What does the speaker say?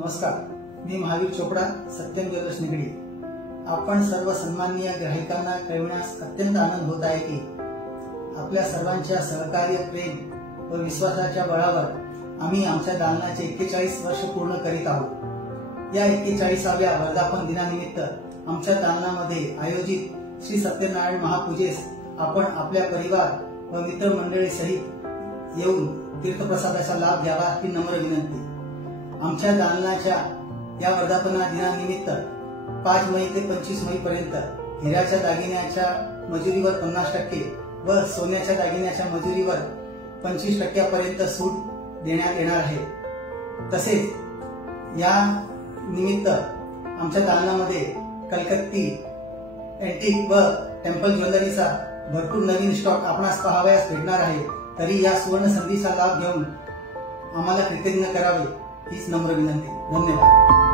नमस्कार, मी महावीर चोपडा, सत्यम ज्वेलर्स निगडी। आपण सर्व सन्माननीय ग्राहकांना कळविण्यास अत्यंत आनंद होत आहे की आपल्या सर्वांच्या सहकार्य, प्रेम व विश्वासाच्या बळावर आम्ही आमच्या दालनाचे 41 वर्ष पूर्ण करीत आहोत। या 41व्या वर्धापन दिनानिमित्त आमच्या दालनामध्ये आयोजित श्री सत्यनारायण महापूजेस आपण आपल्या परिवार व मित्रमंडळी सहित येऊन तीर्थप्रसादाचा लाभ घ्यावा ही नम्र विनंती। आमच्या दालनाच्या या वर्धापना दिनानिमित्त 5 मई ते 25 मई पर्यंत हिऱ्याच्या दागिन्याच्या मजुरीवर 50% व सोन्याच्या दागिन्याच्या मजुरीवर 25% पर्यंत सूट देण्यात येणार आहे। तसेच या निमित्त आमच्या दालनामध्ये कलकत्ती, एंटिक व टेम्पल ज्वेलरीचा भरपूर नवीन स्टॉक आपणास पाहावयास भेटणार आहे। तरी या सुवर्ण संधीचा लाभ घेऊन आम्हाला कृतज्ञ करावे हीच नम्र विनंती। धन्यवाद।